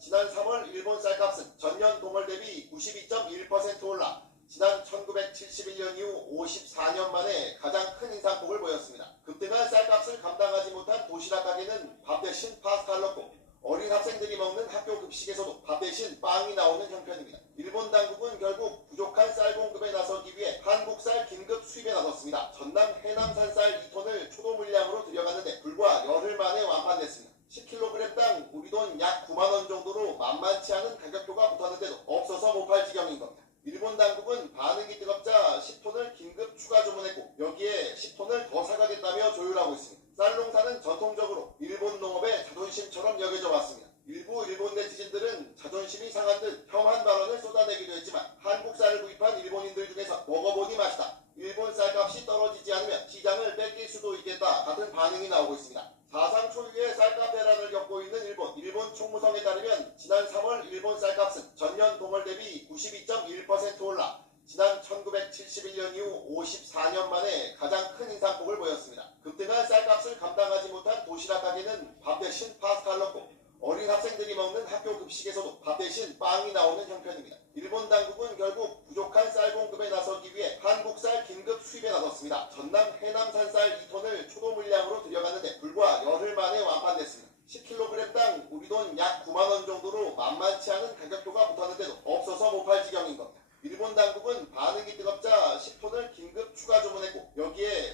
지난 3월 일본 쌀값은 전년 동월 대비 92.1% 올라 지난 1971년 이후 54년 만에 가장 큰 인상폭을 보였습니다. 급등한 쌀값을 감당하지 못한 도시락 가게는 밥 대신 파스타를 넣고 어린 학생들이 먹는 학교 급식에서도 밥 대신 빵이 나오는 형편입니다. 일본 당국은 결국 부족한 쌀 공급에 나서기 위해 한국 쌀 긴급 수입에 나섰습니다. 전남 해남산 쌀 2톤을 초도 물량으로 들여갔는데 불과 열흘 만에 완판됐습니다. 10kg당 우리 돈 약 9만원 정도로 만만치 않은 가격표가 붙었는데도 없어서 못 팔 지경인 겁니다. 일본 당국은 반응이 뜨겁자 10톤을 긴급 추가 주문했고 여기에 10톤을 더 사가겠다며 조율하고 있습니다. 쌀 농사는 전통적으로 일본 농업의 자존심처럼 여겨져 왔습니다. 일부 일본 네티즌들은 자존심이 상한 듯 혐한 발언을 쏟아내기도 했지만 한국 쌀을 구입한 일본인들 중에서 먹어보니 맛있다, 일본 쌀값이 떨어지지 않으면 시장을 뺏길 수도 있겠다 같은 반응이 나오고 있습니다. 사상 초유의 쌀값 대란을 겪고 있는 일본 총무성에 따르면 지난 3월 일본 쌀값은 전년 동월 대비 92.1% 올라 지난 1971년 이후 54년 만에 가장 큰 인상폭을 보였습니다. 급등한 쌀값을 감당하지 못한 도시락 가게는 밥 대신 파스타를 넣고 어린 학생들이 먹는 학교 급식에서도 밥 대신 빵이 나오는 형편입니다. 일본 당국은 결국 부족한 쌀 공급에 나서기 위해 한국 쌀 긴급 수입에 나섰습니다. 전남 해남산 쌀 2톤을 초도 물량으로 들여갔는데 불과 열흘 만에 완판됐습니다. 10kg당 우리 돈 약 9만원 정도로 만만치 않은 가격표가 붙었는데도 없어서 못 팔 지경인 겁니다. 일본 당국은 반응이 뜨겁자 10톤을 긴급 추가 주문했고 여기에